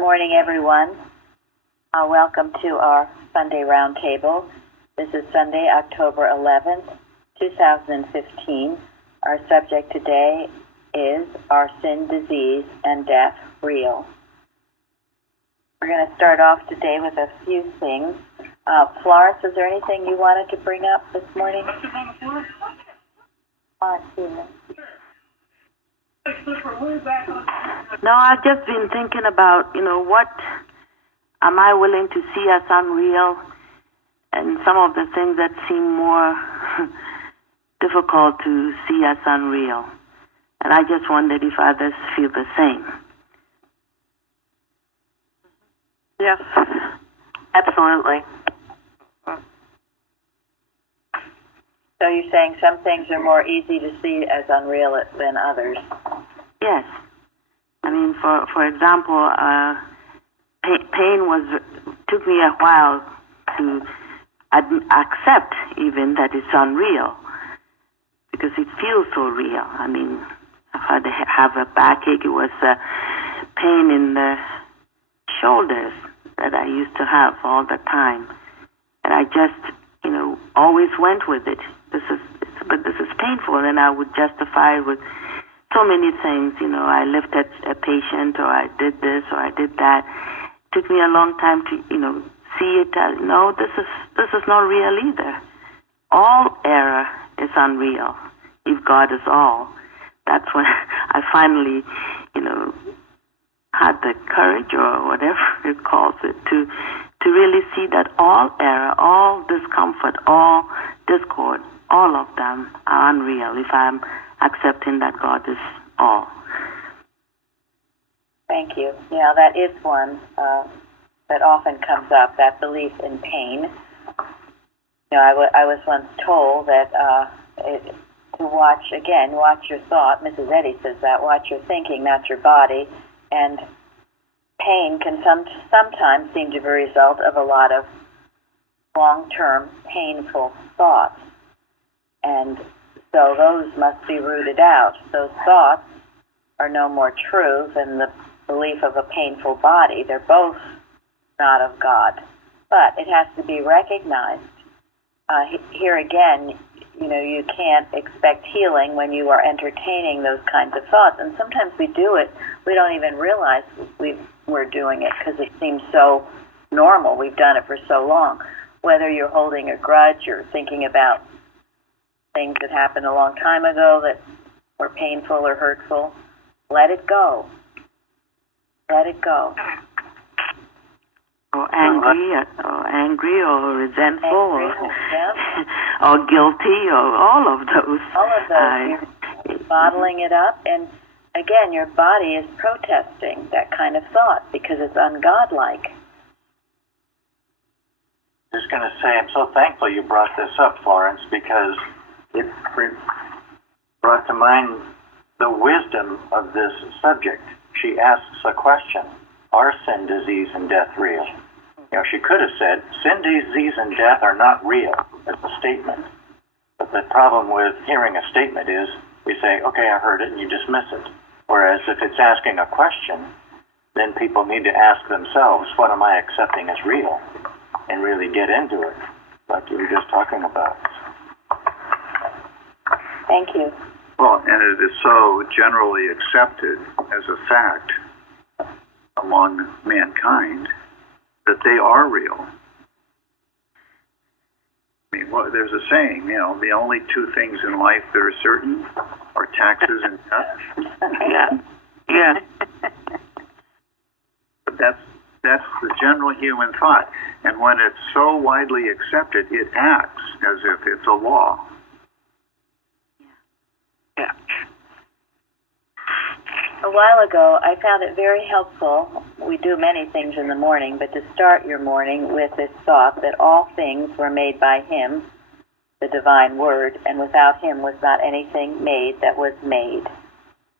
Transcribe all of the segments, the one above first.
morning, everyone. Welcome to our Sunday Roundtable. This is Sunday, October 11th, 2015. Our subject today is, Are Sin, Disease, and Death Real? We're going to start off today with a few things. Florence, is there anything you wanted to bring up this morning? No, I've just been thinking about, what am I willing to see as unreal, and some of the things that seem more difficult to see as unreal. And I just wondered if others feel the same. Yes, absolutely. So you're saying some things are more easy to see as unreal than others? Yes. I mean, for example, pain took me a while to accept even that it's unreal, because it feels so real. I mean, if I have a backache, it was pain in the shoulders that I used to have all the time, and I just, always went with it. But this is painful, and I would justify it with so many things. I lifted a patient, or I did this, or I did that. It took me a long time to, see it as, no, this is not real either. All error is unreal. If God is all, that's when I finally, had the courage, or whatever it calls it, to really see that all error, all discomfort, all discord, all of them are unreal if I'm accepting that God is all. Thank you. Yeah, that is one that often comes up, that belief in pain. I was once told that to watch your thought. Mrs. Eddy says that, watch your thinking, not your body. And pain can sometimes seem to be a result of a lot of long-term painful thoughts. And so those must be rooted out. Those thoughts are no more true than the belief of a painful body. They're both not of God. But it has to be recognized. Here again, you can't expect healing when you are entertaining those kinds of thoughts. And sometimes we do it, we don't even realize we're doing it because it seems so normal. We've done it for so long. Whether you're holding a grudge or thinking about things that happened a long time ago that were painful or hurtful, let it go. Let it go. Or angry, or resentful, yeah. or guilty, or all of those. All of those. You're bottling it up, and again, your body is protesting that kind of thought because it's ungodlike. Just going to say, I'm so thankful you brought this up, Florence, because it brought to mind the wisdom of this subject. She asks a question: are sin, disease, and death real? She could have said, sin, disease, and death are not real as a statement. But the problem with hearing a statement is we say, okay, I heard it, and you dismiss it. Whereas if it's asking a question, then people need to ask themselves, what am I accepting as real? And really get into it, like you were just talking about. Thank you. Well, and it is so generally accepted as a fact among mankind that they are real. I mean, there's a saying, the only two things in life that are certain are taxes and death. Yeah. But that's the general human thought. And when it's so widely accepted, it acts as if it's a law. Yeah. A while ago, I found it very helpful. We do many things in the morning, but to start your morning with this thought that all things were made by Him, the divine Word, and without Him was not anything made that was made.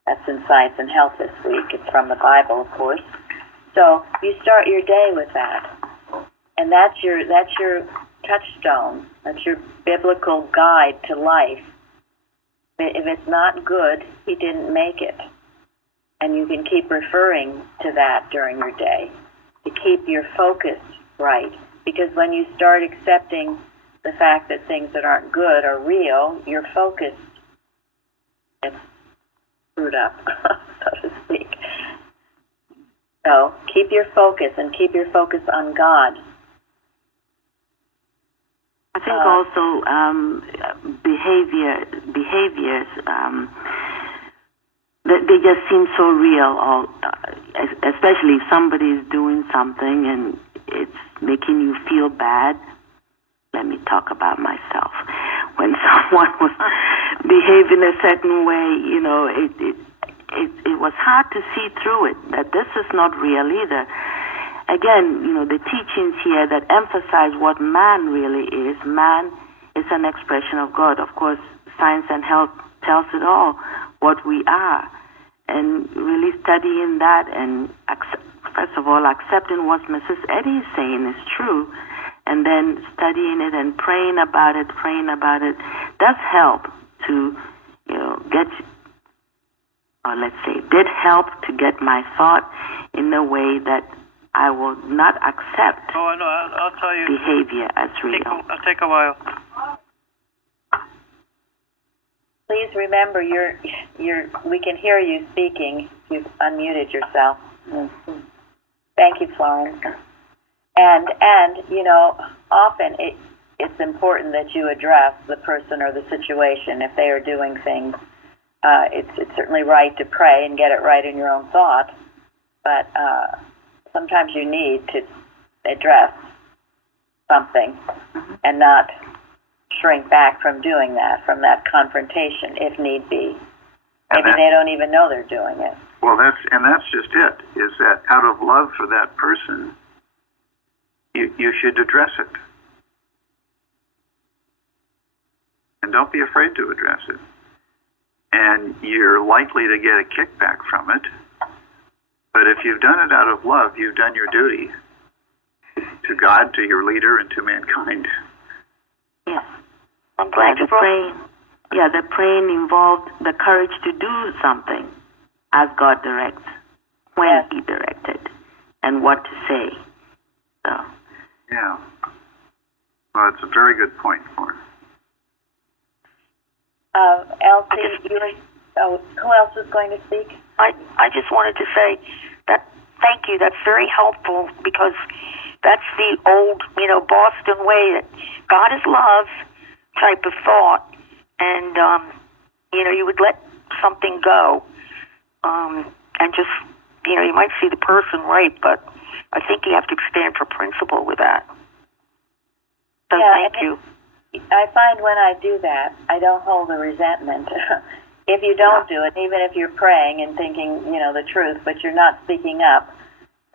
That's in Science and Health this week. It's from the Bible, of course. So you start your day with that, and that's your touchstone. That's your biblical guide to life. If it's not good, He didn't make it. And you can keep referring to that during your day to keep your focus right. Because when you start accepting the fact that things that aren't good are real, your focus gets screwed up, so to speak. So keep your focus and keep your focus on God. I think also behaviors, they just seem so real, especially if somebody is doing something and it's making you feel bad. Let me talk about myself. When someone was behaving a certain way, you know, it was hard to see through it, that this is not real either. Again, you know, the teachings here that emphasize what man really is. Man is an expression of God. Of course, science and health tells it all, what we are. And really studying that and, first of all, accepting what Mrs. Eddy is saying is true, and then studying it and praying about it, does help to, you know, did help to get my thought in a way that I will not accept I'll tell you, behavior as real. It'll take a while. Please remember, we can hear you speaking. You've unmuted yourself. Mm-hmm. Thank you, Florence. And you know, often it's important that you address the person or the situation if they are doing things. It's certainly right to pray and get it right in your own thought, but sometimes you need to address something and not shrink back from doing that, from that confrontation, if need be. Maybe they don't even know they're doing it. Well, that's just it, is that out of love for that person, you should address it. And don't be afraid to address it. And you're likely to get a kickback from it. But if you've done it out of love, you've done your duty to God, to your leader, and to mankind. Yes. I'm glad you brought. The praying involved the courage to do something as God directs, when He directed, and what to say. So. Yeah. Well, it's a very good point, Warren. Elsie, who else was going to speak? I just wanted to say that thank you. That's very helpful, because that's the old, Boston way that God is love type of thought, and you would let something go, and just you might see the person right, but I think you have to stand for principle with that. So thank you. I find when I do that, I don't hold the resentment. If you don't do it, even if you're praying and thinking, the truth, but you're not speaking up,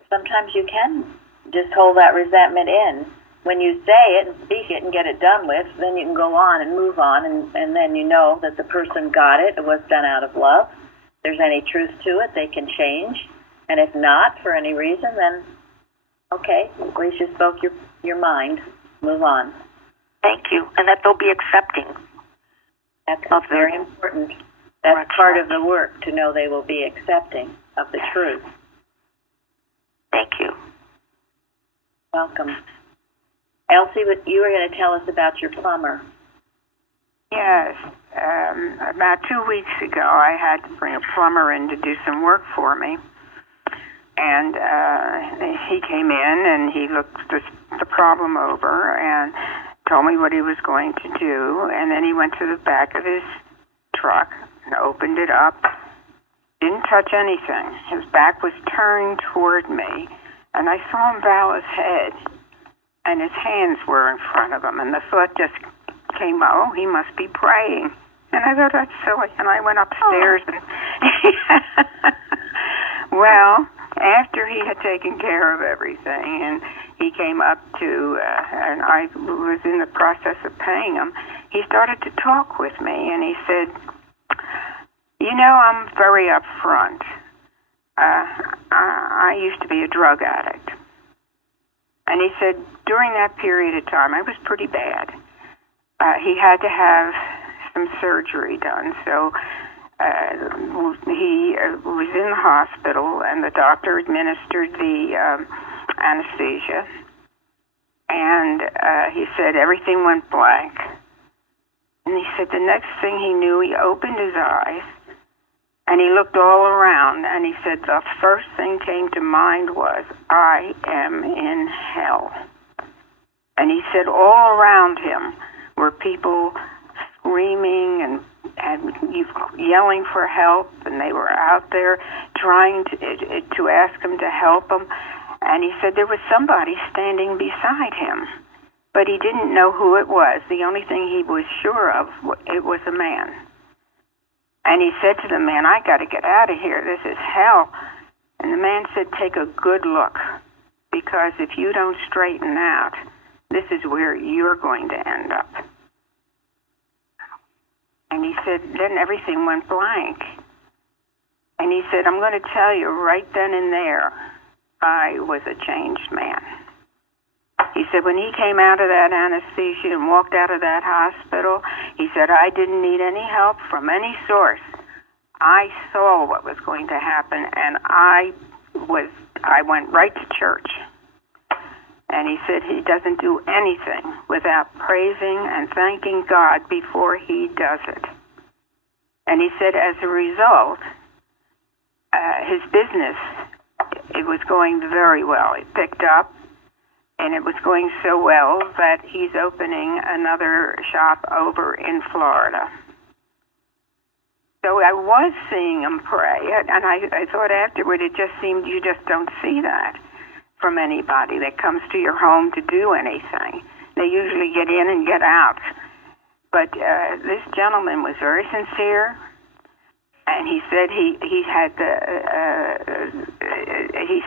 sometimes you can just hold that resentment in. When you say it and speak it and get it done with, then you can go on and move on, and then you know that the person got it. It was done out of love. If there's any truth to it, they can change. And if not, for any reason, then, okay, at least you spoke your mind. Move on. Thank you. And that they'll be accepting. That's very important. That's part of the work, to know they will be accepting of the truth. Thank you. Welcome. Elsie, you were going to tell us about your plumber. Yes. About 2 weeks ago, I had to bring a plumber in to do some work for me. And he came in and he looked the problem over and told me what he was going to do. And then he went to the back of his truck and opened it up. Didn't touch anything. His back was turned toward me. And I saw him bow his head. And his hands were in front of him. And the thought just came, oh, he must be praying. And I thought, that's silly. And I went upstairs and well, after he had taken care of everything and he came up to, and I was in the process of paying him, he started to talk with me and he said, I'm very upfront. I used to be a drug addict. And he said, during that period of time, I was pretty bad. He had to have some surgery done, so he was in the hospital, and the doctor administered the anesthesia. And he said everything went blank. And he said the next thing he knew, he opened his eyes, and he looked all around, and he said the first thing came to mind was, I am in hell. And he said all around him were people screaming and yelling for help, and they were out there trying to ask him to help them. And he said there was somebody standing beside him, but he didn't know who it was. The only thing he was sure of, it was a man. And he said to the man, I got to get out of here. This is hell. And the man said, take a good look, because if you don't straighten out, this is where you're going to end up. And he said, then everything went blank. And he said, I'm going to tell you right then and there, I was a changed man. He said when he came out of that anesthesia and walked out of that hospital, he said, I didn't need any help from any source. I saw what was going to happen, and I went right to church. And he said he doesn't do anything without praising and thanking God before he does it. And he said as a result, his business, it was going very well. It picked up, and it was going so well that he's opening another shop over in Florida. So I was seeing him pray, and I thought afterward it just seemed you just don't see that from anybody that comes to your home to do anything. They usually get in and get out. But this gentleman was very sincere, and he said he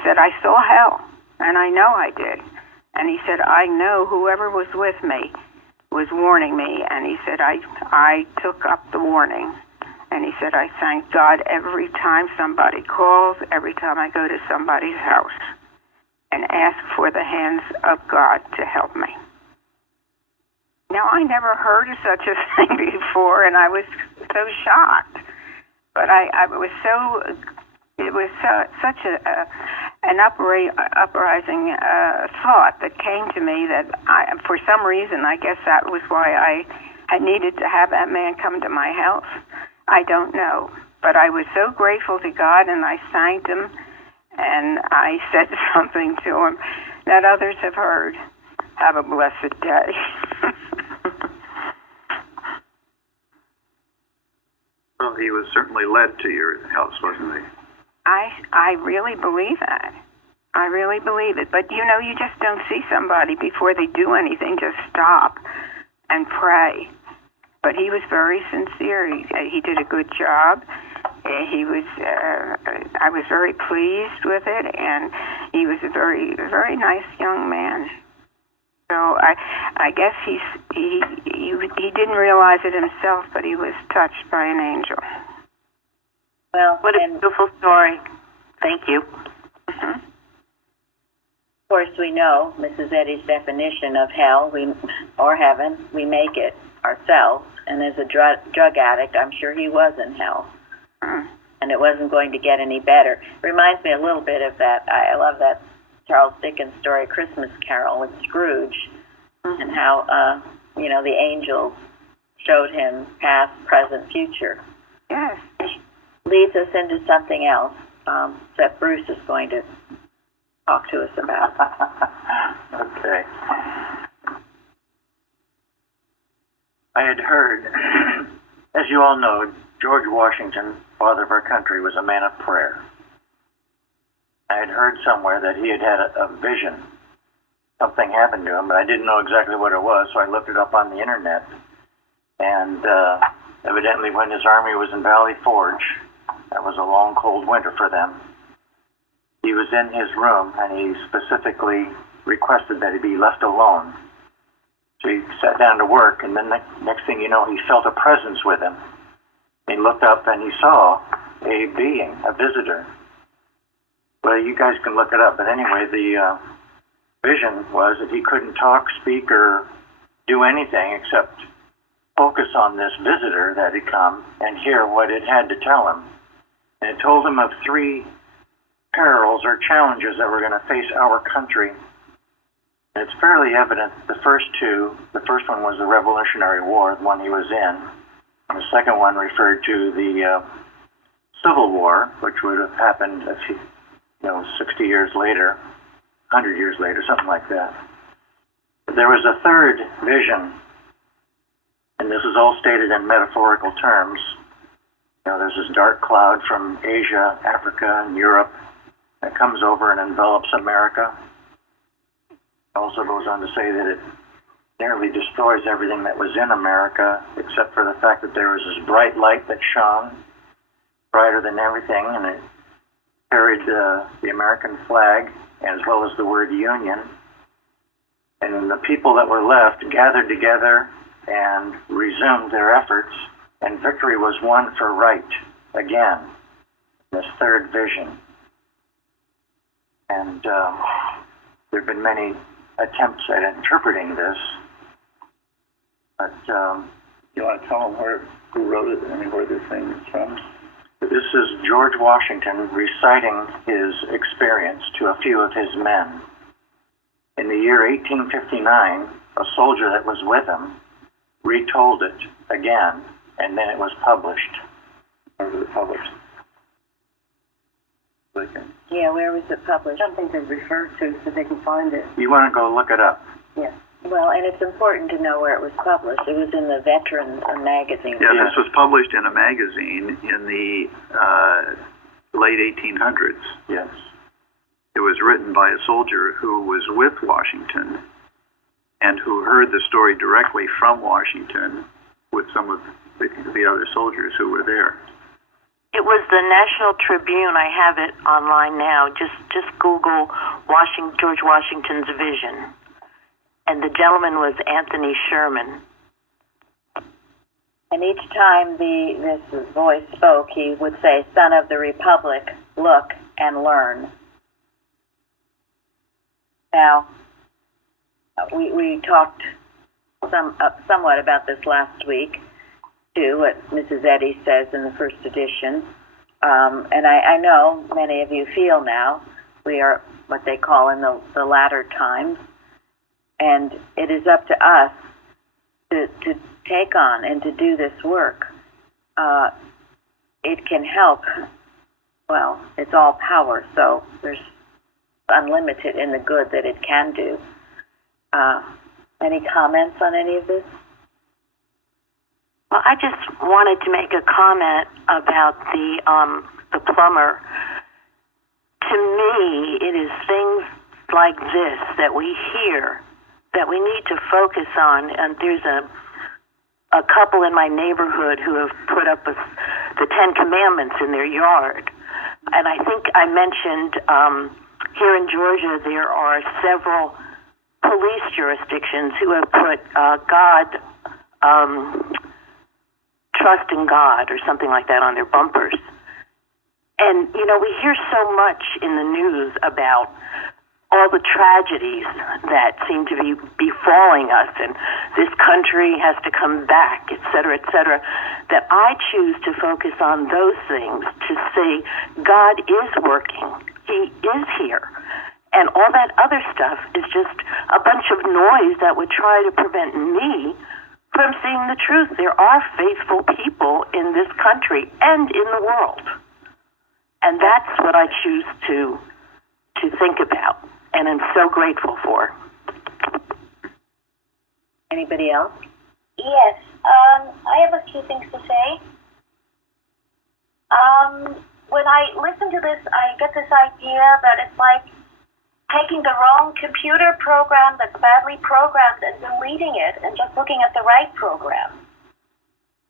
said, I saw hell, and I know I did. And he said, I know whoever was with me was warning me, and he said, I took up the warning. And he said, I thank God every time somebody calls, every time I go to somebody's house, and ask for the hands of God to help me. Now, I never heard of such a thing before, and I was so shocked. But it was such an uprising thought that came to me that for some reason, I guess that was why I needed to have that man come to my house. I don't know. But I was so grateful to God, and I thanked him, and I said something to him that others have heard. Have a blessed day. Well, he was certainly led to your house, wasn't he? I really believe that. I really believe it. But, you know, you just don't see somebody before they do anything just stop and pray. But he was very sincere. He did a good job. I was very pleased with it, and he was a very, very nice young man. So I guess he didn't realize it himself, but he was touched by an angel. Well, What a beautiful story. Thank you. Mm-hmm. Of course, we know Mrs. Eddy's definition of hell or heaven. We make it ourselves. And as a drug addict, I'm sure he was in hell. And it wasn't going to get any better. Reminds me a little bit of that. I love that Charles Dickens story, Christmas Carol, with Scrooge, and how, the angels showed him past, present, future. Yes. Which leads us into something else that Bruce is going to talk to us about. Okay. I had heard, as you all know, George Washington, father of our country, was a man of prayer. I had heard somewhere that he had had a vision. Something happened to him, but I didn't know exactly what it was, so I looked it up on the internet. And evidently when his army was in Valley Forge, that was a long, cold winter for them, he was in his room, and he specifically requested that he be left alone. So he sat down to work, and then the next thing you know, he felt a presence with him. He looked up, and he saw a being, a visitor. Well, you guys can look it up, but anyway, the vision was that he couldn't talk, speak, or do anything except focus on this visitor that had come and hear what it had to tell him. And it told him of three perils or challenges that were going to face our country. And it's fairly evident the first one was the Revolutionary War, the one he was in. And the second one referred to the Civil War, which would have happened 60 years later, 100 years later, something like that. But there was a third vision, and this is all stated in metaphorical terms. There's this dark cloud from Asia, Africa, and Europe that comes over and envelops America. It also goes on to say that it nearly destroys everything that was in America, except for the fact that there was this bright light that shone brighter than everything, and it carried the American flag as well as the word Union. And the people that were left gathered together and resumed their efforts, and victory was won for right again, this third vision. And there have been many attempts at interpreting this, but You want to tell them who wrote it and where this thing is from? this is George Washington reciting his experience to a few of his men. In the year 1859, a soldier that was with him retold it again, and then it was published. Where was it published? Yeah, where was it published? Something to refer to so they can find it. You want to go look it up. Yeah. Well, and it's important to know where it was published. It was in the Veterans magazine. Yeah, this was published in a magazine in the late 1800s. Yes. It was written by a soldier who was with Washington and who heard the story directly from Washington with some of the other soldiers who were there. It was the National Tribune. I have it online now. Just Google George Washington's vision. And the gentleman was Anthony Sherman. And each time this voice spoke, he would say, "Son of the Republic, look and learn." Now, we talked somewhat about this last week, too, what Mrs. Eddy says in the first edition. And I know many of you feel now we are what they call in the latter times. And it is up to us to take on and to do this work. It can help. Well, it's all power, so there's unlimited in the good that it can do. Any comments on any of this? Well, I just wanted to make a comment about the plumber. To me, it is things like this that we hear that we need to focus on. And there's a couple in my neighborhood who have put up the 10 Commandments in their yard. And I think I mentioned here in Georgia there are several police jurisdictions who have put trust in God or something like that on their bumpers. And, we hear so much in the news about all the tragedies that seem to be befalling us, and this country has to come back, et cetera, that I choose to focus on those things, to say God is working. He is here. And all that other stuff is just a bunch of noise that would try to prevent me from seeing the truth. There are faithful people in this country and in the world. And that's what I choose to think about, and I'm so grateful for. Anybody else? Yes, I have a few things to say. When I listen to this, I get this idea that it's like taking the wrong computer program that's badly programmed and deleting it and just looking at the right program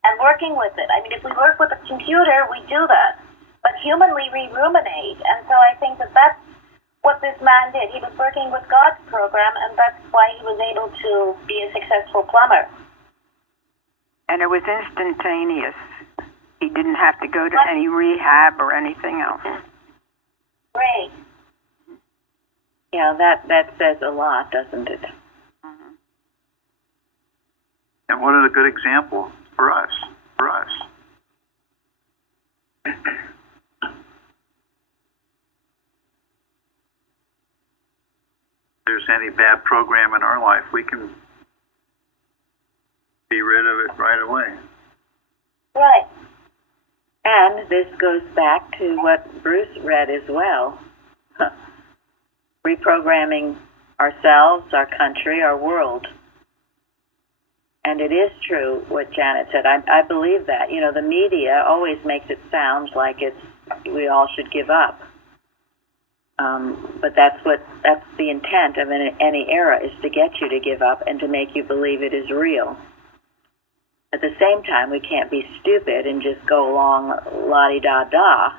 and working with it. I mean, if we work with a computer, we do that. But humanly, we ruminate. And so I think that that's what this man did. He was working with God's program, and that's why he was able to be a successful plumber. And it was instantaneous. He didn't have to go to any rehab or anything else. Great. Yeah, that says a lot, doesn't it? And And what a good example for us. If there's any bad program in our life, we can be rid of it right away. Right. And this goes back to what Bruce read as well. Reprogramming ourselves, our country, our world. And it is true what Janet said. I believe that. You know, the media always makes it sound like we all should give up. But that's the intent of any era, is to get you to give up and to make you believe it is real. At the same time, we can't be stupid and just go along la-di-da-da.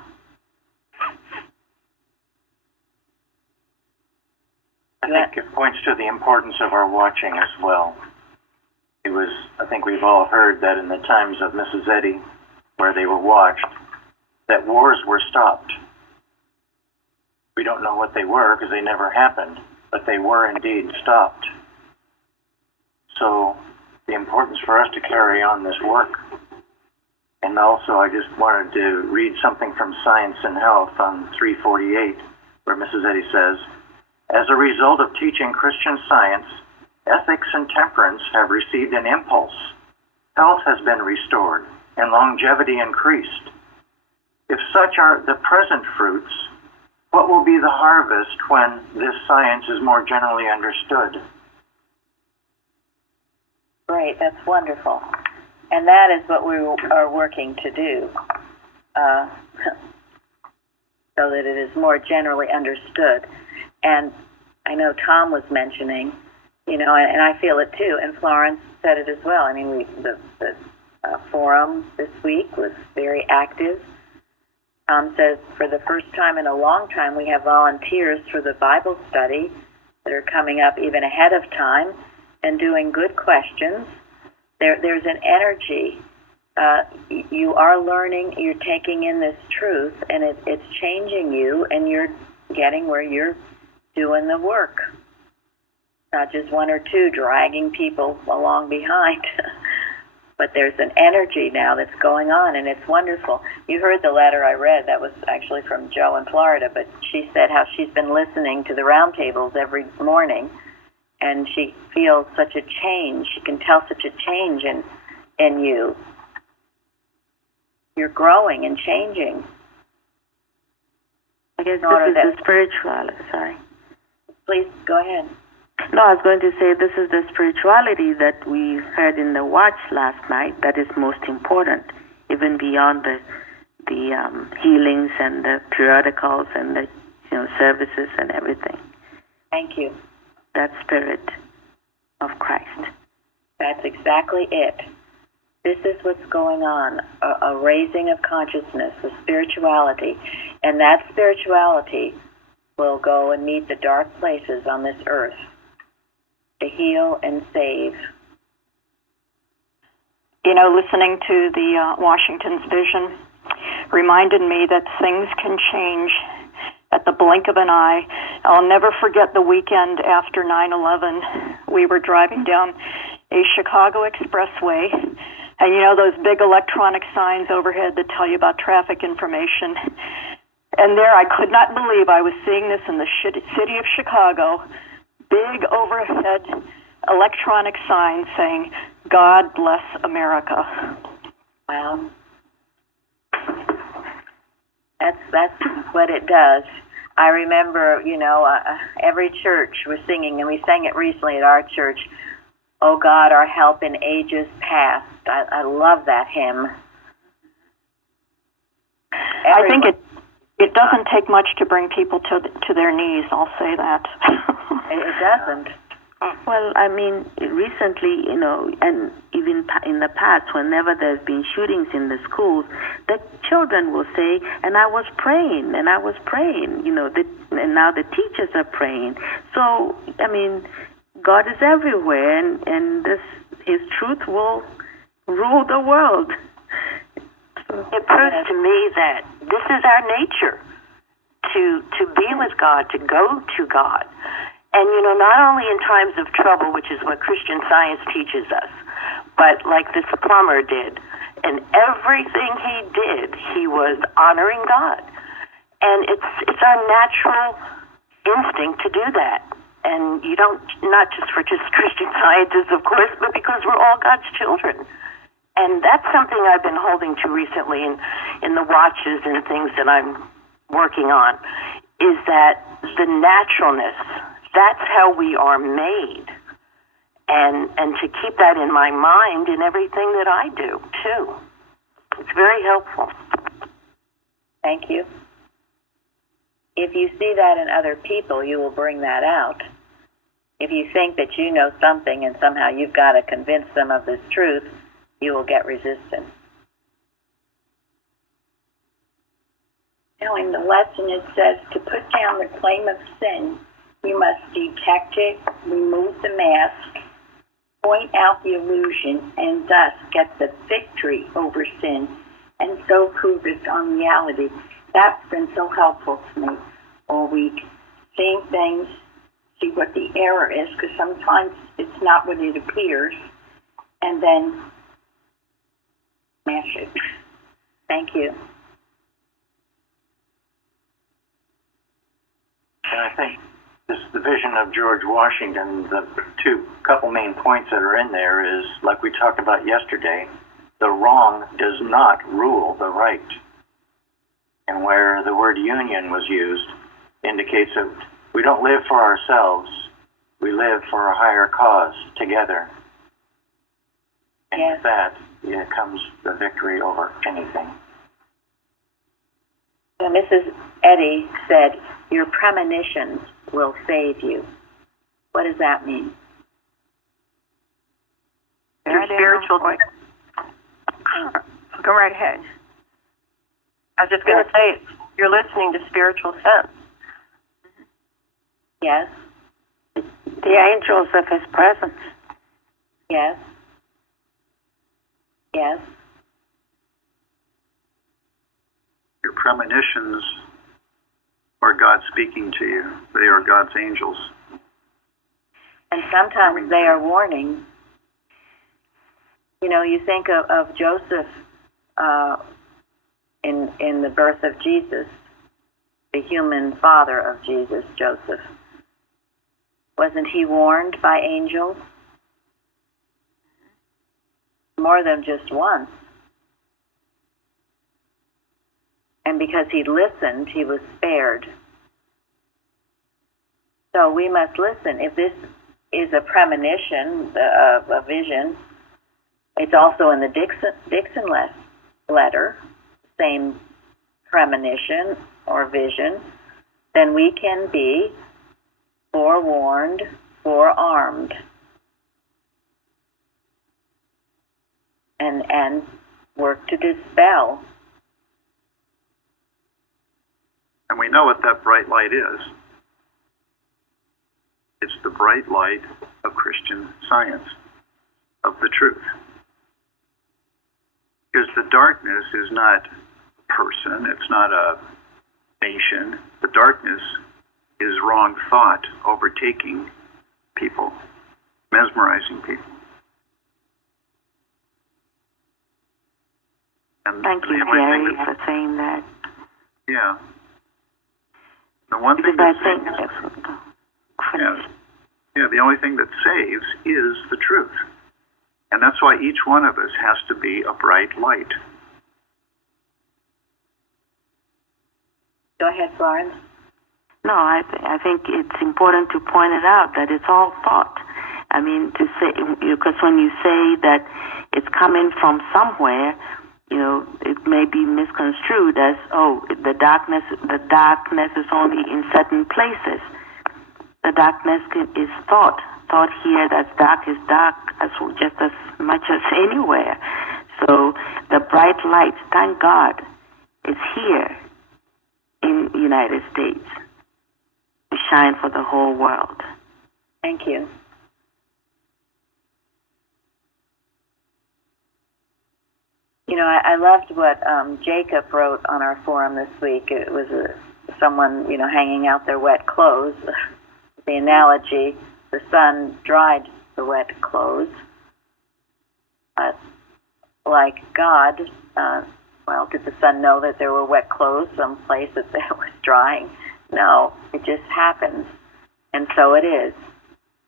I think it points to the importance of our watching as well. I think we've all heard that in the times of Mrs. Eddy, where they were watched, that wars were stopped. We don't know what they were because they never happened, but they were indeed stopped. So the importance for us to carry on this work. And also I just wanted to read something from Science and Health on 348, where Mrs. Eddy says, as a result of teaching Christian Science, ethics and temperance have received an impulse. Health has been restored and longevity increased. If such are the present fruits, what will be the harvest when this science is more generally understood? Great, that's wonderful. And that is what we are working to do, so that it is more generally understood. And I know Tom was mentioning, you know, and I feel it too, and Florence said it as well. I mean, the forum this week was very active. Tom says for the first time in a long time we have volunteers for the Bible study that are coming up even ahead of time and doing good questions. There's an energy. You are learning, you're taking in this truth, and it's changing you, and you're getting where you're doing the work. Not just one or two dragging people along behind. But there's an energy now that's going on, and it's wonderful. You heard the letter I read. That was actually from Jo in Florida, but she said how she's been listening to the roundtables every morning, and she feels such a change. She can tell such a change in you. You're growing and changing. I guess this is the spirituality. Sorry. Please, go ahead. No, I was going to say this is the spirituality that we heard in the watch last night that is most important, even beyond the healings and the periodicals and the services and everything. Thank you. That spirit of Christ. That's exactly it. This is what's going on, a raising of consciousness, a spirituality. And that spirituality will go and meet the dark places on this earth to heal and save. You know, listening to the Washington's vision reminded me that things can change at the blink of an eye. I'll never forget the weekend after 9/11. We were driving down a Chicago expressway, and you know those big electronic signs overhead that tell you about traffic information. And there, I could not believe I was seeing this in the city of Chicago. Big overhead electronic sign saying, God bless America. Wow. That's what it does. I remember, every church was singing, and we sang it recently at our church, Oh God, our help in ages past. I love that hymn. I think it doesn't take much to bring people to their knees, I'll say that. It doesn't. Well, I mean, recently, and even in the past, whenever there's been shootings in the schools, the children will say, and I was praying, and now the teachers are praying. So, I mean, God is everywhere, and His truth will rule the world. It proves to me that this is our nature, to be with God, to go to God. And, not only in times of trouble, which is what Christian Science teaches us, but like this plumber did. And everything he did, he was honoring God. And it's our natural instinct to do that. And you don't, not just for just Christian Scientists, of course, but because we're all God's children. And that's something I've been holding to recently in the watches and things that I'm working on, is that the naturalness, that's how we are made. And to keep that in my mind in everything that I do, too. It's very helpful. Thank you. If you see that in other people, you will bring that out. If you think that you know something and somehow you've got to convince them of this truth, you will get resistance. Now, in the lesson, it says to put down the claim of sin, you must detect it, remove the mask, point out the illusion, and thus get the victory over sin, and so prove it on reality. That's been so helpful to me all week. Seeing things, see what the error is, because sometimes it's not what it appears, and then smash it. Thank you. And I think this the vision of George Washington, the couple main points that are in there is, like we talked about yesterday, the wrong does not rule the right. And where the word union was used indicates that we don't live for ourselves, we live for a higher cause together. And Yes. with that, comes the victory over anything. So Mrs. Eddy said, your premonitions will save you. What does that mean? Your spiritual. Go right ahead. I was just going to say, you're listening to spiritual sense. Yes. The angels of his presence. Yes. Yes. Your premonitions are God speaking to you. They are God's angels. And sometimes they are warning. You know, you think of Joseph in the birth of Jesus, the human father of Jesus, Joseph. Wasn't he warned by angels? More than just once. And because he listened, he was spared. So we must listen. If this is a premonition, a vision, it's also in the Dixon letter, same premonition or vision, then we can be forewarned, forearmed, and work to dispel. And we know what that bright light is. It's the bright light of Christian Science, of the truth. Because the darkness is not a person, it's not a nation. The darkness is wrong thought overtaking people, mesmerizing people. And Thank you, the only thing Jerry, that- for saying that. Yeah. The one thing Because that I think saves, the only thing that saves is the truth. And that's why each one of us has to be a bright light. Go ahead, Florence. No, I think it's important to point it out that it's all thought. I mean, to say, because when you say that it's coming from somewhere, you know, it may be misconstrued as, oh, the darkness is only in certain places. The darkness is thought. Thought here that's dark is dark just as much as anywhere. So the bright light, thank God, is here in the United States to shine for the whole world. Thank you. You know, I loved what Jacob wrote on our forum this week. It was someone, you know, hanging out their wet clothes. The analogy, the sun dried the wet clothes. like God, well, did the sun know that there were wet clothes someplace that it was drying? No, it just happens. And so it is.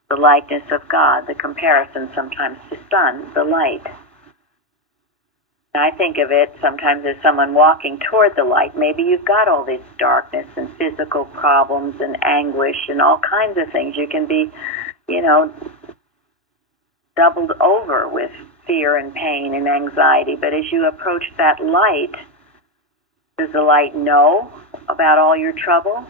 The likeness of God, the comparison sometimes to sun, the light. I think of it sometimes as someone walking toward the light. Maybe you've got all this darkness and physical problems and anguish and all kinds of things. You can be, doubled over with fear and pain and anxiety. But as you approach that light, does the light know about all your trouble?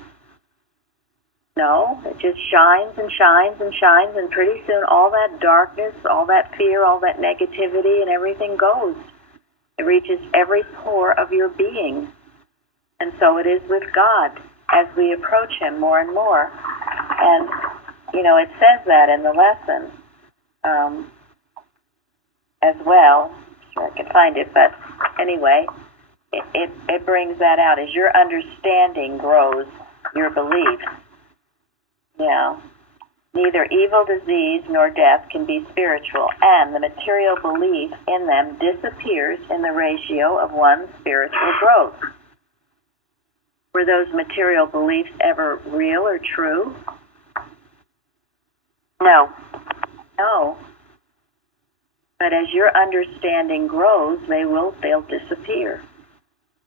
No, it just shines and shines and shines, and pretty soon all that darkness, all that fear, all that negativity and everything goes. It reaches every pore of your being. And so it is with God as we approach Him more and more. And, it says that in the lesson as well. Sure, I can find it, but anyway, it brings that out. As your understanding grows, your beliefs. Neither evil, disease, nor death can be spiritual, and the material belief in them disappears in the ratio of one's spiritual growth. Were those material beliefs ever real or true? No. No. But as your understanding grows, they'll disappear.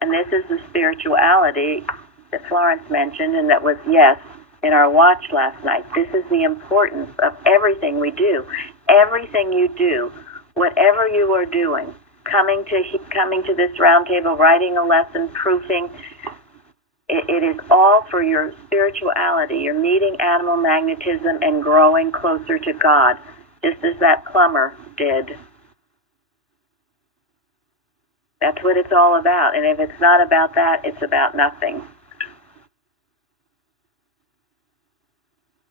And this is the spirituality that Florence mentioned, and that was, yes, in our watch last night. This is the importance of everything we do. Everything you do, whatever you are doing, coming to this roundtable, writing a lesson, proofing, it is all for your spirituality. You're meeting animal magnetism and growing closer to God, just as that plumber did. That's what it's all about. And if it's not about that, it's about nothing.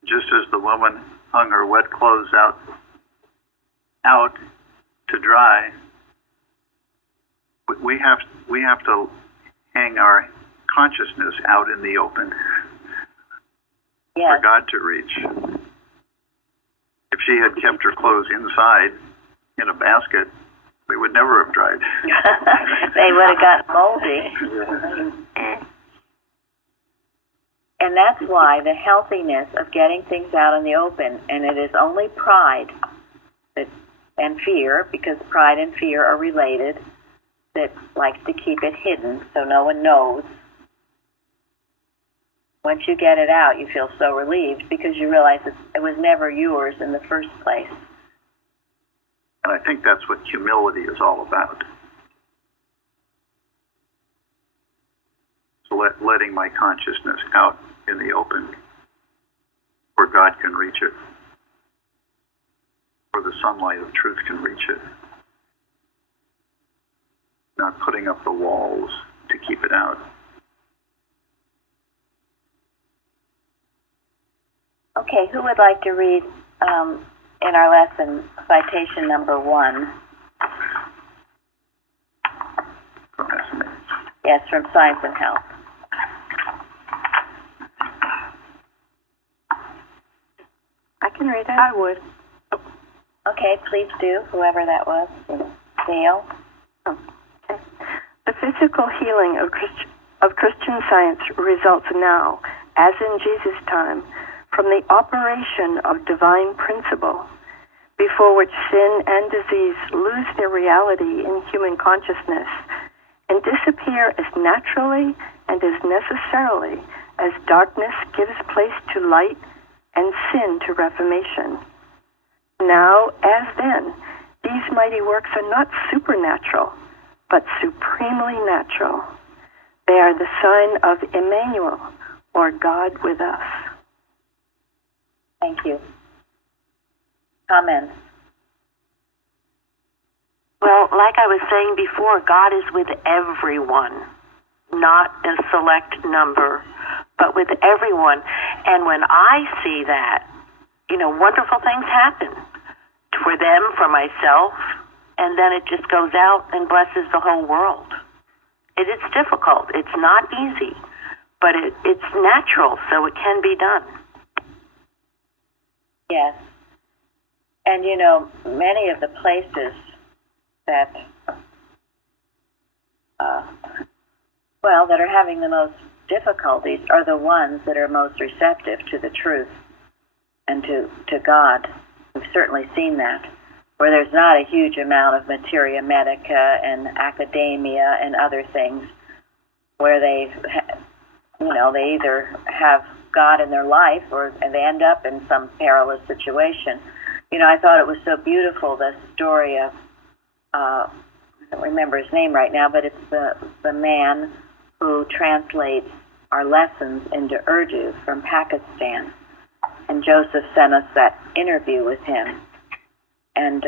Just as the woman hung her wet clothes out to dry, we have to hang our consciousness out in the open for God to reach. If she had kept her clothes inside in a basket, they would never have dried. They would have gotten moldy. And that's why the healthiness of getting things out in the open, and it is only pride and fear, because pride and fear are related, that likes to keep it hidden so no one knows. Once you get it out, you feel so relieved because you realize it was never yours in the first place. And I think that's what humility is all about. So letting my consciousness out in the open where God can reach it, where the sunlight of truth can reach it. Not putting up the walls to keep it out. Okay, who would like to read in our lesson citation number 1? From SMA. Yes, from Science and Health. I can read it. I would. Okay, please do, whoever that was. Dale? Okay. The physical healing of Christian Science results now, as in Jesus' time, from the operation of divine principle, before which sin and disease lose their reality in human consciousness and disappear as naturally and as necessarily as darkness gives place to light and sin to reformation. Now, as then, these mighty works are not supernatural, but supremely natural. They are the sign of Emmanuel, or God with us. Thank you. Comments? Well, like I was saying before, God is with everyone, not a select number, but with everyone. And when I see that, wonderful things happen for them, for myself, and then it just goes out and blesses the whole world. It is difficult. It's not easy, but it's natural, so it can be done. Yes. And many of the places that, well, that are having the most difficulties are the ones that are most receptive to the truth and to God. We've certainly seen that, where there's not a huge amount of materia medica and academia and other things, where they either have God in their life or they end up in some perilous situation. I thought it was so beautiful, the story of, I don't remember his name right now, but it's the man who translates our lessons into Urdu from Pakistan. And Joseph sent us that interview with him. And,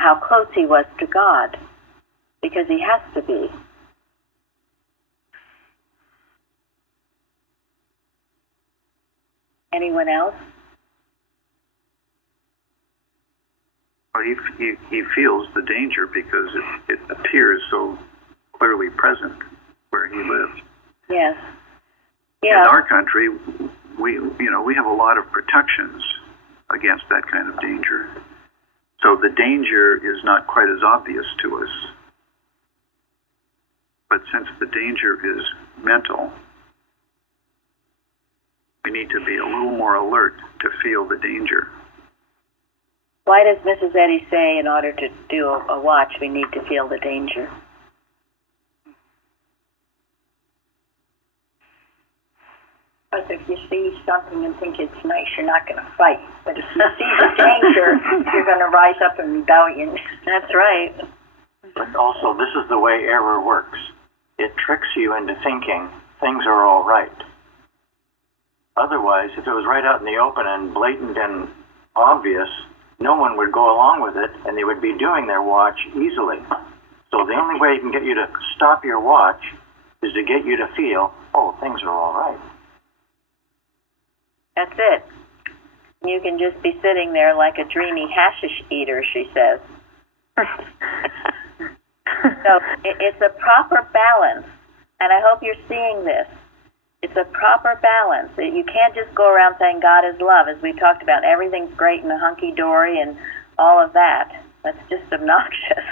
how close he was to God, because he has to be. Anyone else? Well, he feels the danger because it appears so clearly present where he lives. Yes. In our country, we have a lot of protections against that kind of danger. So the danger is not quite as obvious to us. But since the danger is mental, we need to be a little more alert to feel the danger. Why does Mrs. Eddy say in order to do a watch, we need to feel the danger? Because if you see something and think it's nice, you're not going to fight. But if you see the danger, you're going to rise up in rebellion. That's right. But also, this is the way error works. It tricks you into thinking things are all right. Otherwise, if it was right out in the open and blatant and obvious, no one would go along with it, and they would be doing their watch easily. So the only way you can get you to stop your watch is to get you to feel, oh, things are all right. That's it. You can just be sitting there like a dreamy hashish eater, she says. So it's a proper balance, and I hope you're seeing this. It's a proper balance. You can't just go around saying God is love, as we talked about. Everything's great and hunky-dory and all of that. That's just obnoxious.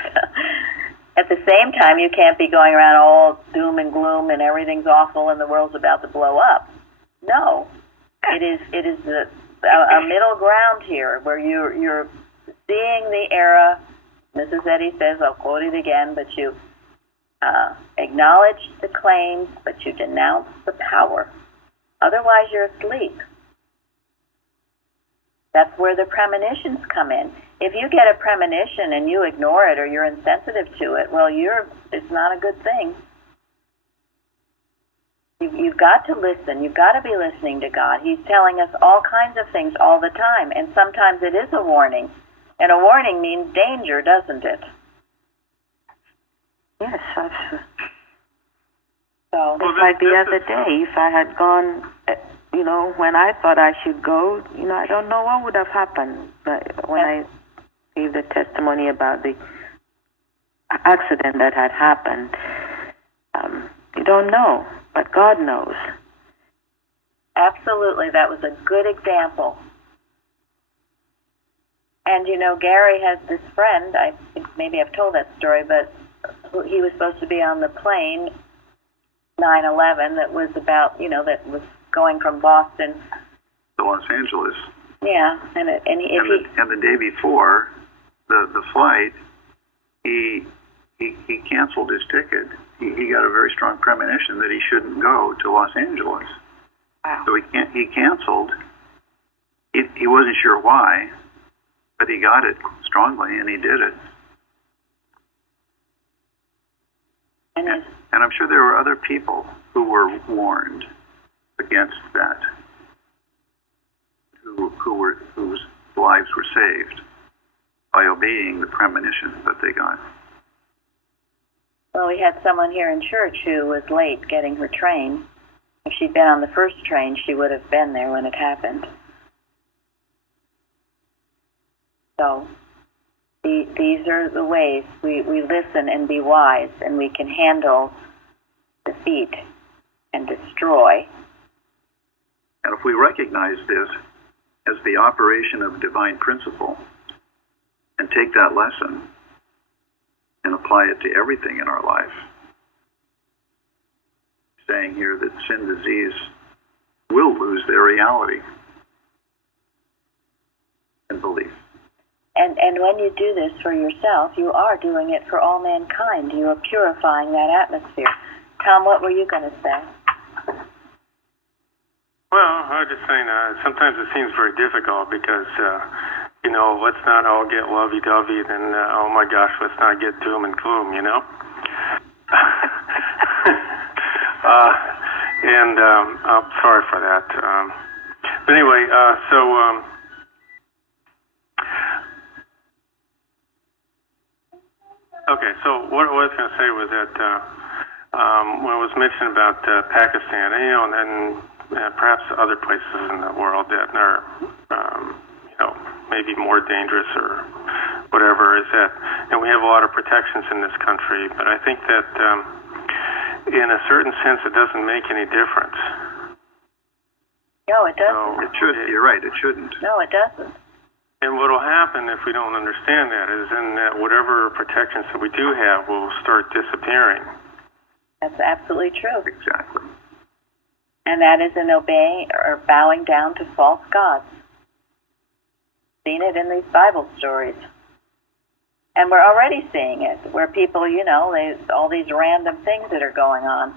At the same time, you can't be going around all doom and gloom and everything's awful and the world's about to blow up. No. It is a middle ground here where you're seeing the era. Mrs. Eddy says, I'll quote it again, but you acknowledge the claims, but you denounce the power. Otherwise, you're asleep. That's where the premonitions come in. If you get a premonition and you ignore it or you're insensitive to it, well, it's not a good thing. You've got to listen. You've got to be listening to God. He's telling us all kinds of things all the time, and sometimes it is a warning. And a warning means danger, doesn't it? Yes, absolutely. So, it's like the other day, if I had gone, when I thought I should go, I don't know what would have happened. But when I gave the testimony about the accident that had happened, you don't know, but God knows. Absolutely, that was a good example. And Gary has this friend, I think maybe I've told that story, but he was supposed to be on the plane 9/11 that was about, that was going from Boston to Los Angeles. Yeah, and the day before the flight, he canceled his ticket. He got a very strong premonition that he shouldn't go to Los Angeles. Wow. So he canceled. He wasn't sure why, but he got it strongly, and he did it. And I'm sure there were other people who were warned against that, whose lives were saved by obeying the premonition that they got. Well, we had someone here in church who was late getting her train. If she'd been on the first train, she would have been there when it happened. So these are the ways we listen and be wise, and we can handle defeat and destroy. And if we recognize this as the operation of divine principle and take that lesson apply it to everything in our life. Saying here that sin disease will lose their reality and belief. And when you do this for yourself, you are doing it for all mankind. You are purifying that atmosphere. Tom, what were you going to say? Well, I was just saying, sometimes it seems very difficult because, let's not all get lovey-dovey, then, oh my gosh, let's not get doom and gloom, I'm sorry for that. But anyway, okay, so what I was going to say was that when it was mentioned about Pakistan, and perhaps other places in the world that are, maybe more dangerous or whatever, is that, and we have a lot of protections in this country, but I think that in a certain sense it doesn't make any difference. No, it doesn't. So it should. You're right. It shouldn't. No, it doesn't. And what will happen if we don't understand that is then that whatever protections that we do have will start disappearing. That's absolutely true. Exactly. And that is in obeying or bowing down to false gods. Seen it in these Bible stories. And we're already seeing it, where people, all these random things that are going on.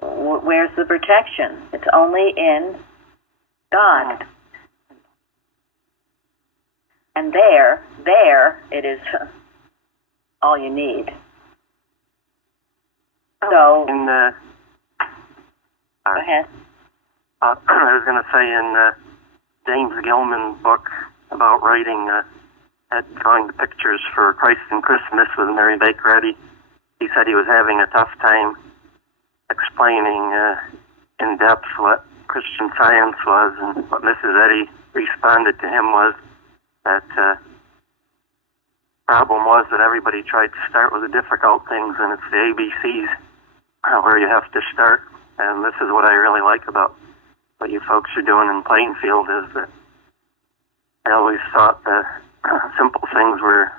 Where's the protection? It's only in God. And there it is all you need. So, go ahead. I was going to say in James Gilman's book about writing, drawing the pictures for Christ and Christmas with Mary Baker Eddy, he said he was having a tough time explaining in depth what Christian Science was, and what Mrs. Eddy responded to him was that problem was that everybody tried to start with the difficult things, and it's the ABCs where you have to start. And this is what I really like about what you folks are doing in Plainfield, is that I always thought the simple things were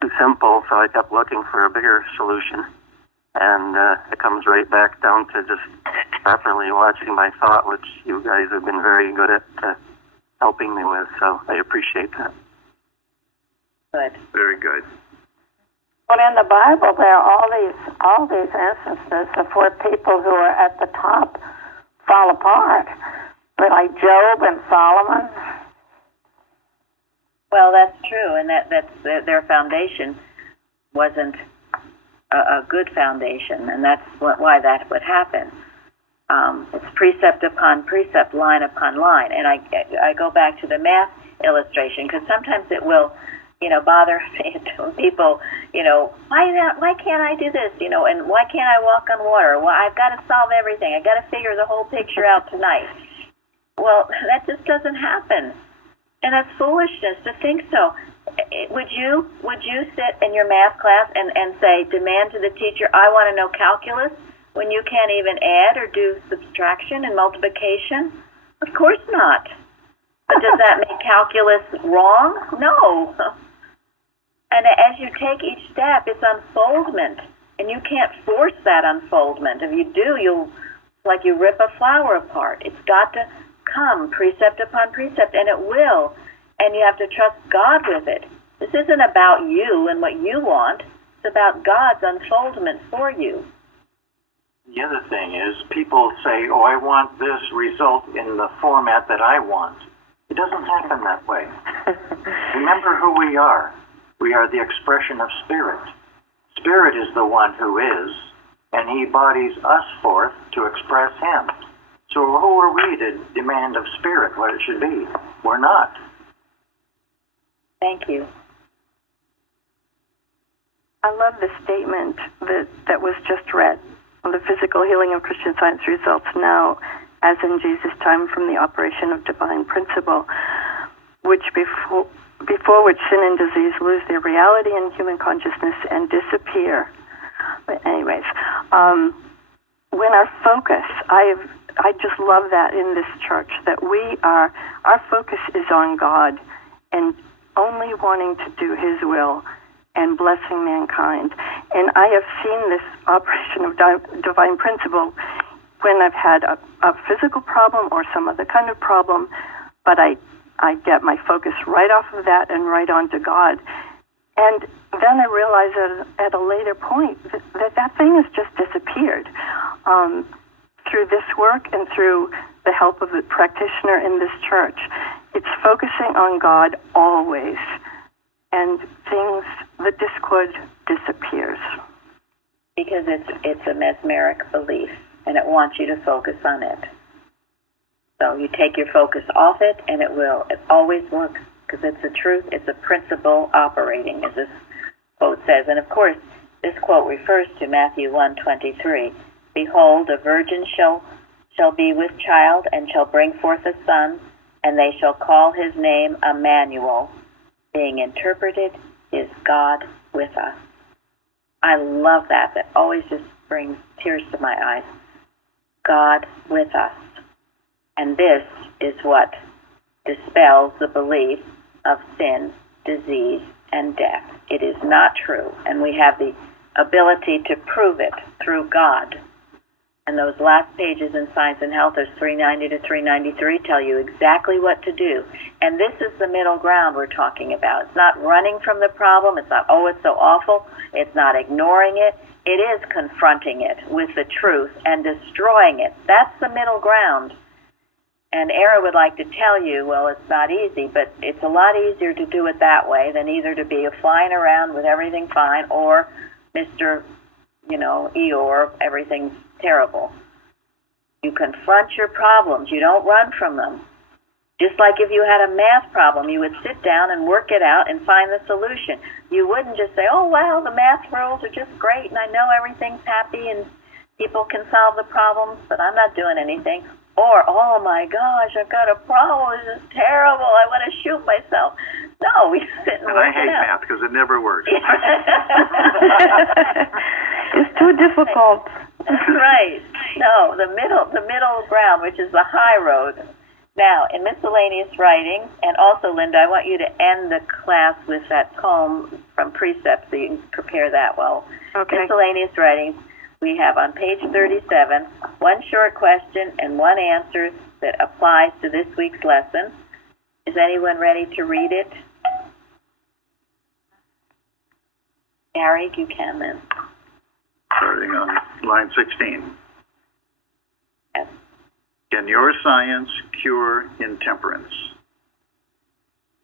too simple, so I kept looking for a bigger solution. And it comes right back down to just properly watching my thought, which you guys have been very good at helping me with, so I appreciate that. Good. Very good. Well, in the Bible, there are all these instances of where people who are at the top fall apart, like Job and Solomon. Well, that's true, and that's their foundation wasn't a good foundation, and that's why that would happen. It's precept upon precept, line upon line, and I go back to the math illustration because sometimes it will, bother people. Why can't I do this? And why can't I walk on water? Well, I've got to solve everything. I've got to figure the whole picture out tonight. Well, that just doesn't happen, and that's foolishness to think so. Would you sit in your math class and say, demand to the teacher, I want to know calculus, when you can't even add or do subtraction and multiplication? Of course not. But does that make calculus wrong? No. And as you take each step, it's unfoldment, and you can't force that unfoldment. If you do, it's like you rip a flower apart. It's got to come precept upon precept, and it will. And you have to trust God with it. This isn't about you and what you want. It's about God's unfoldment for you. The other thing is, people say, oh, I want this result in the format that I want. It doesn't happen that way. Remember who we are. We are the expression of Spirit. Spirit is the one who is, and He bodies us forth to express Him. So who are we to demand of Spirit what it should be? We're not. Thank you. I love the statement that was just read. The physical healing of Christian Science results now, as in Jesus' time, from the operation of divine principle, which before which sin and disease lose their reality in human consciousness and disappear. But anyways, when our focus, I just love that in this church, that our focus is on God and only wanting to do His will and blessing mankind. And I have seen this operation of divine principle when I've had a physical problem or some other kind of problem, but I get my focus right off of that and right on to God. And then I realize at a later point that thing has just disappeared. Through this work and through the help of the practitioner in this church, it's focusing on God always, and the discord disappears. Because it's a mesmeric belief, and it wants you to focus on it. So you take your focus off it, and it always works, because it's a truth, it's a principle operating, as this quote says. And of course, this quote refers to Matthew 1:23. Behold, a virgin shall be with child, and shall bring forth a son, and they shall call his name Emmanuel, being interpreted is God with us. I love that. That always just brings tears to my eyes. God with us. And this is what dispels the belief of sin, disease, and death. It is not true, and we have the ability to prove it through God. And those last pages in Science and Health, there's 390 to 393, tell you exactly what to do. And this is the middle ground we're talking about. It's not running from the problem. It's not, oh, it's so awful. It's not ignoring it. It is confronting it with the truth and destroying it. That's the middle ground. And Era would like to tell you, well, it's not easy, but it's a lot easier to do it that way than either to be flying around with everything fine or Mr., Eeyore, everything's terrible. You confront your problems. You don't run from them. Just like if you had a math problem, you would sit down and work it out and find the solution. You wouldn't just say, oh, well, the math rules are just great, and I know everything's happy and people can solve the problems, but I'm not doing anything. Or, oh, my gosh, I've got a problem. This is terrible. I want to shoot myself. No, we sit and work it out. And I hate math because it never works. It's too difficult. Right. No, the middle ground, which is the high road. Now, in miscellaneous writing, and also, Linda, I want you to end the class with that poem from Precept so you can prepare that well. Okay. Miscellaneous writing, we have on page 37 one short question and one answer that applies to this week's lesson. Is anyone ready to read it? Gary, you can then. Starting on line 16. Yes. Can your science cure intemperance?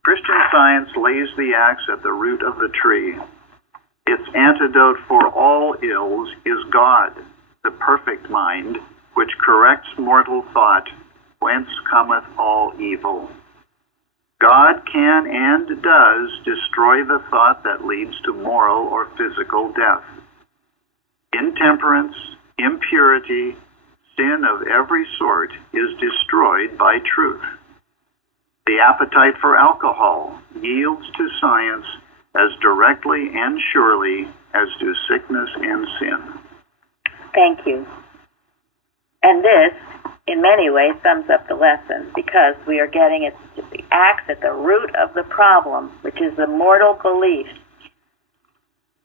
Christian Science lays the axe at the root of the tree. Its antidote for all ills is God, the perfect mind, which corrects mortal thought, whence cometh all evil. God can and does destroy the thought that leads to moral or physical death. Intemperance, impurity, sin of every sort is destroyed by truth. The appetite for alcohol yields to science as directly and surely as do sickness and sin. Thank you. And this, in many ways, sums up the lesson because we are getting the axe at the root of the problem, which is the mortal belief.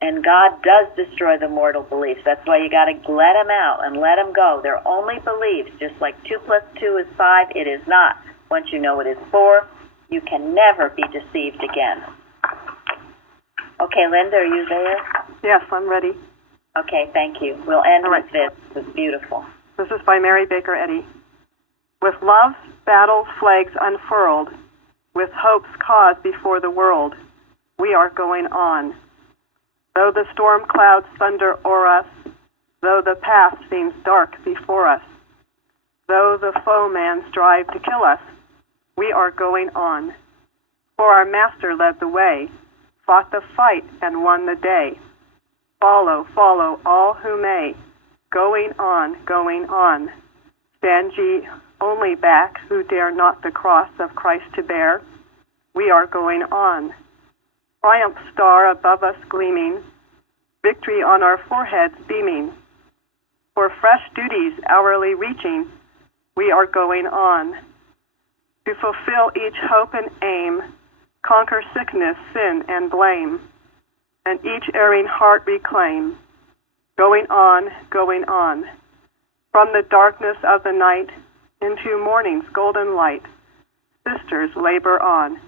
And God does destroy the mortal beliefs. That's why you got to let them out and let them go. They're only beliefs, just like 2 + 2 is 5. It is not. Once you know it is 4, you can never be deceived again. Okay, Linda, are you there? Yes, I'm ready. Okay, thank you. We'll end All right. with this. It's beautiful. This is by Mary Baker Eddy. With love's battle flags unfurled, with hope's cause before the world, we are going on. Though the storm clouds thunder o'er us, though the path seems dark before us, though the foeman strive to kill us, we are going on. For our Master led the way, fought the fight and won the day. Follow, follow all who may, going on, going on. Stand ye only back who dare not the cross of Christ to bear. We are going on. Triumph star above us gleaming, victory on our foreheads beaming. For fresh duties hourly reaching, we are going on. To fulfill each hope and aim, conquer sickness, sin, and blame. and each erring heart reclaim, going on, from the darkness of the night into morning's golden light, sisters labor on.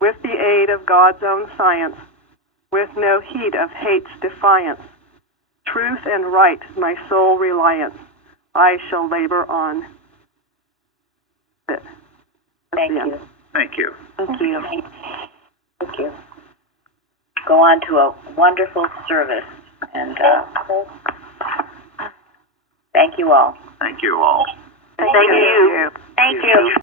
With the aid of God's own science, with no heed of hate's defiance, truth and right my sole reliance, I shall labor on. That's it. Thank you. Thank you. Thank you. Thank you. Go on to a wonderful service, and thank you all. Thank you all. Thank you. Thank you.